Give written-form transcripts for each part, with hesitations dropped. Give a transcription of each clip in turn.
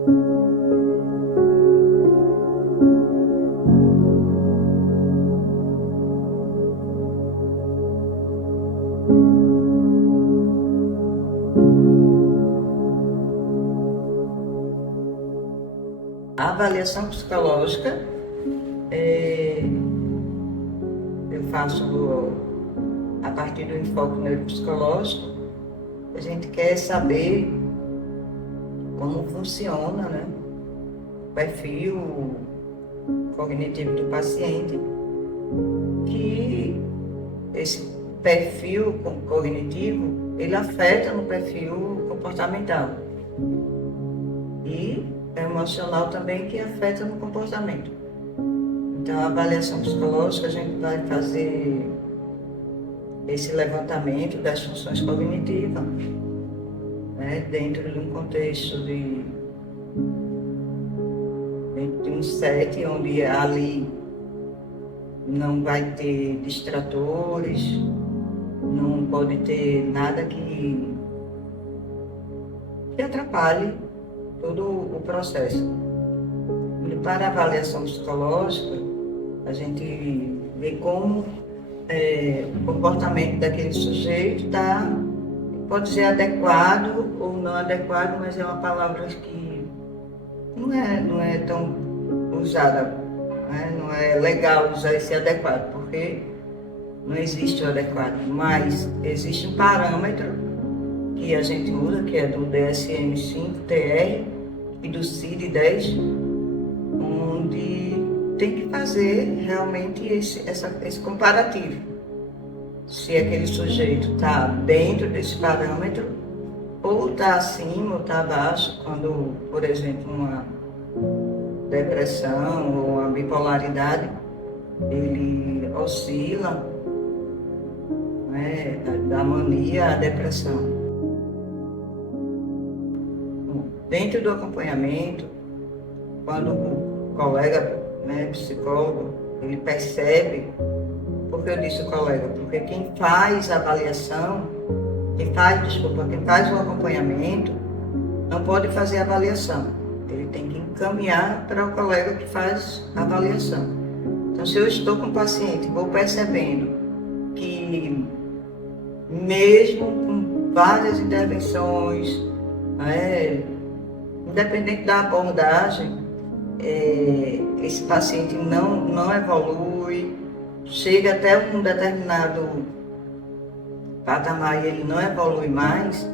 A avaliação psicológica, eu faço a partir do enfoque neuropsicológico. A gente quer saber como funciona, né, o perfil cognitivo do paciente, que esse perfil cognitivo, ele afeta no perfil comportamental. E emocional também, que afeta no comportamento. Então, a avaliação psicológica, a gente vai fazer esse levantamento das funções cognitivas, né, dentro de um contexto dentro de um set onde ali não vai ter distratores, não pode ter nada que atrapalhe todo o processo. E para a avaliação psicológica, a gente vê como o comportamento daquele sujeito pode ser adequado ou não adequado, mas é uma palavra que não é tão usada, né? Não é legal usar esse adequado, porque não existe o adequado, mas existe um parâmetro que a gente usa, que é do DSM-5-TR e do CID-10, onde tem que fazer realmente esse comparativo. Se aquele sujeito está dentro desse parâmetro, ou está acima ou está abaixo, quando, por exemplo, uma depressão ou uma bipolaridade, ele oscila, né, da mania à depressão. Dentro do acompanhamento, quando o colega, né, psicólogo, ele percebe, porque eu disse colega, porque quem faz a avaliação, quem faz o acompanhamento, não pode fazer a avaliação. Ele tem que encaminhar para o colega que faz a avaliação. Então, se eu estou com o paciente, vou percebendo que mesmo com várias intervenções, né, independente da abordagem, esse paciente não evolui, chega até um determinado patamar e ele não evolui mais,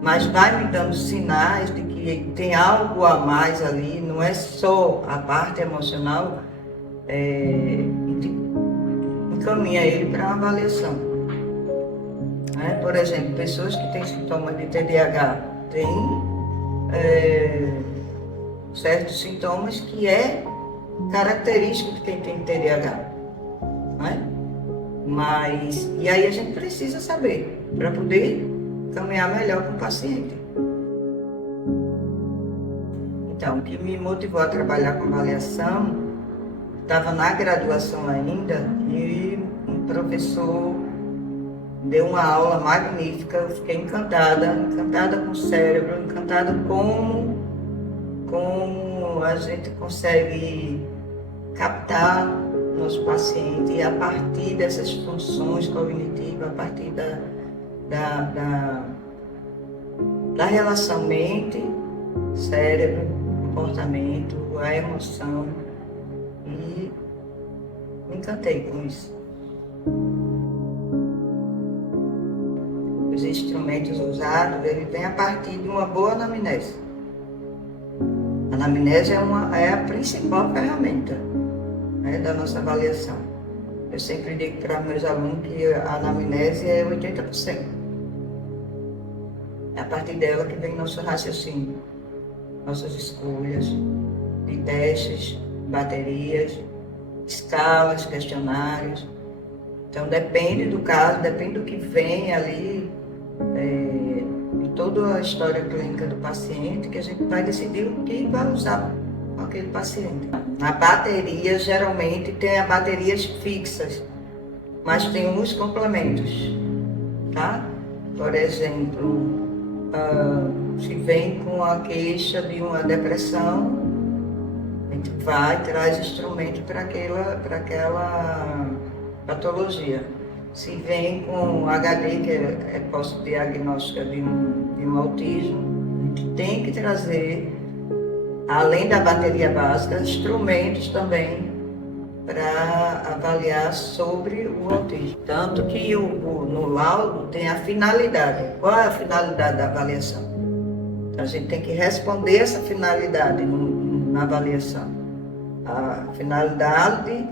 mas vai me dando sinais de que tem algo a mais ali, não é só a parte emocional, encaminha ele para uma avaliação. Né? Por exemplo, pessoas que têm sintomas de TDAH têm certos sintomas que é característico de quem tem TDAH, né? E aí a gente precisa saber para poder caminhar melhor com o paciente. Então, o que me motivou a trabalhar com avaliação, estava na graduação ainda e um professor deu uma aula magnífica, eu fiquei encantada com o cérebro, encantada como a gente consegue captar nosso paciente a partir dessas funções cognitivas, a partir da relação mente, cérebro, comportamento, a emoção, e me encantei com isso. Os instrumentos usados, ele vem a partir de uma boa anamnese. A anamnese é a principal ferramenta, né, da nossa avaliação. Eu sempre digo para meus alunos que a anamnese é 80%. É a partir dela que vem nosso raciocínio, nossas escolhas de testes, baterias, escalas, questionários. Então depende do caso, depende do que vem ali, de toda a história clínica do paciente, que a gente vai decidir o que vai usar com aquele paciente. A bateria, geralmente, tem as baterias fixas, mas tem uns complementos, tá? Por exemplo, se vem com a queixa de uma depressão, a gente traz instrumento para aquela patologia. Se vem com HD, que é pós-diagnóstica de um autismo, a gente tem que trazer, além da bateria básica, instrumentos também para avaliar sobre o autismo. Tanto que no laudo tem a finalidade. Qual é a finalidade da avaliação? Então, a gente tem que responder essa finalidade na avaliação. A finalidade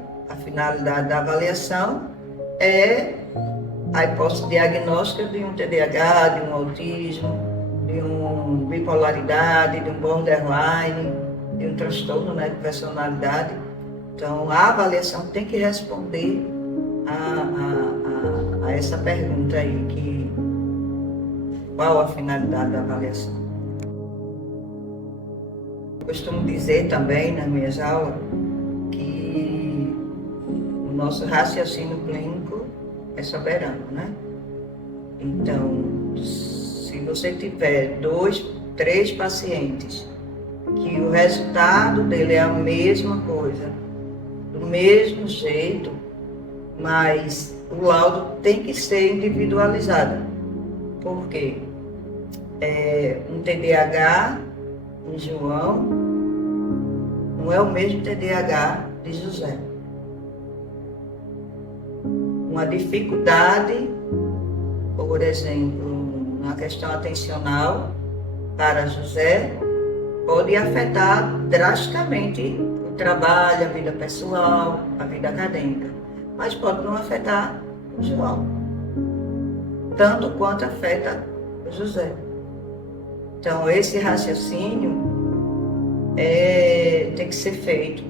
da avaliação é a hipótese diagnóstica de um TDAH, de um autismo, de uma bipolaridade, de um borderline, de um transtorno, né, de personalidade. Então, a avaliação tem que responder a essa pergunta aí, qual a finalidade da avaliação. Eu costumo dizer também nas minhas aulas que o nosso raciocínio clínico é soberano, né? Então, se você tiver 2, 3 pacientes que o resultado dele é a mesma coisa, do mesmo jeito, mas o laudo tem que ser individualizado. Por quê? Um TDAH em João não é o mesmo TDAH de José. Uma dificuldade, por exemplo, na questão atencional para José, pode afetar drasticamente o trabalho, a vida pessoal, a vida acadêmica, mas pode não afetar o João, tanto quanto afeta o José. Então, esse raciocínio tem que ser feito,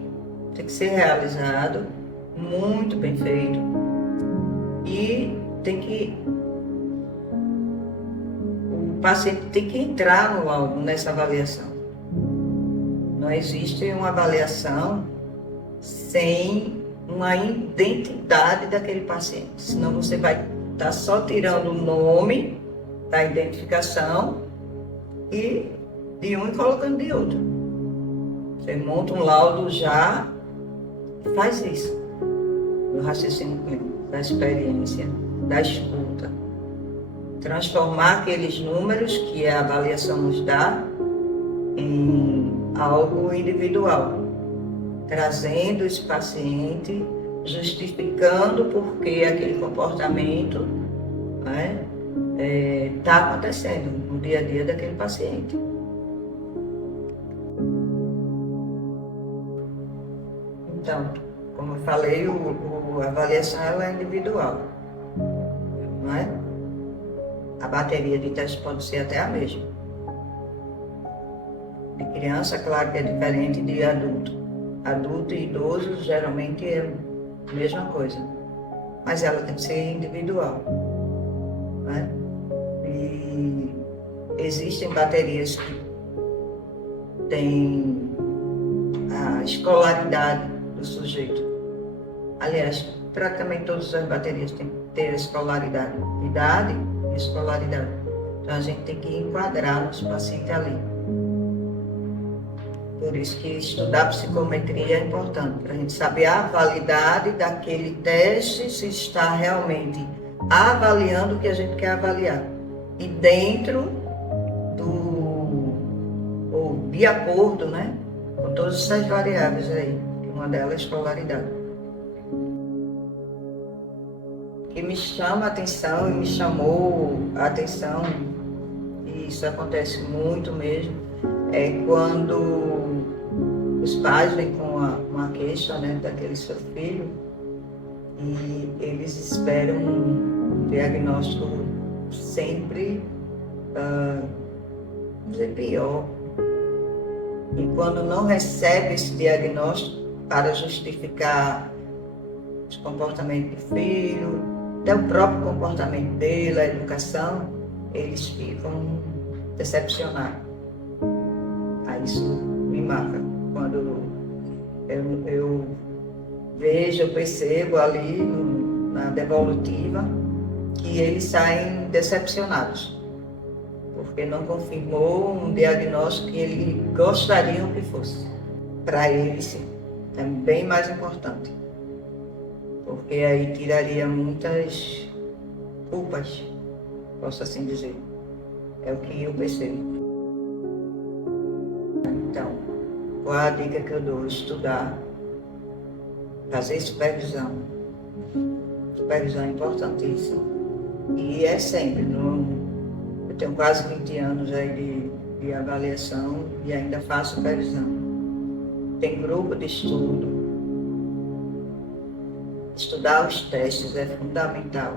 tem que ser realizado, muito bem feito, e o paciente tem que entrar no laudo, nessa avaliação. Não existe uma avaliação sem uma identidade daquele paciente, senão você vai estar só tirando o nome da identificação e de um e colocando de outro. Você monta um laudo já, faz isso, do raciocínio clínico, da experiência, da escuta. Transformar aqueles números que a avaliação nos dá em algo individual, trazendo esse paciente, justificando por que aquele comportamento está acontecendo no dia a dia daquele paciente. Então, como eu falei, a avaliação ela é individual, não é? A bateria de testes pode ser até a mesma. De criança, claro que é diferente de adulto. Adulto e idoso geralmente é a mesma coisa, mas ela tem que ser individual, né? E existem baterias que têm a escolaridade do sujeito. Aliás, praticamente todas as baterias têm que ter a escolaridade, idade e escolaridade. Então a gente tem que enquadrar nosso paciente ali. Por isso que estudar psicometria é importante, para a gente saber a validade daquele teste, se está realmente avaliando o que a gente quer avaliar. E dentro ou de acordo, né, com todas essas variáveis aí, que uma delas é a escolaridade. O que me chama a atenção e me chamou a atenção, e isso acontece muito mesmo, é quando os pais vêm com uma queixa, né, daquele seu filho e eles esperam um diagnóstico sempre, vamos dizer, pior. E quando não recebe esse diagnóstico para justificar os comportamentos do filho, até o próprio comportamento dele, a educação, eles ficam decepcionados. Aí isso me marca. Quando eu vejo, eu percebo ali na devolutiva que eles saem decepcionados, porque porque não confirmou um diagnóstico que ele gostaria que fosse. Para ele, sim, é bem mais importante, porque aí tiraria muitas culpas, posso assim dizer. É o que eu percebo. Então, qual a dica que eu dou? Estudar, fazer supervisão. Supervisão é importantíssima. E é sempre. Eu tenho quase 20 anos aí de avaliação e ainda faço supervisão. Tem grupo de estudo. Estudar os testes é fundamental.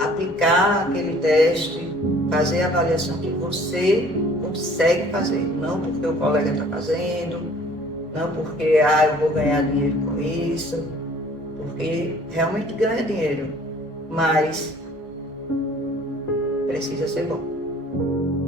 Aplicar aquele teste, fazer a avaliação que você consegue fazer, não porque o colega está fazendo, não porque eu vou ganhar dinheiro com isso, porque realmente ganha dinheiro, mas precisa ser bom.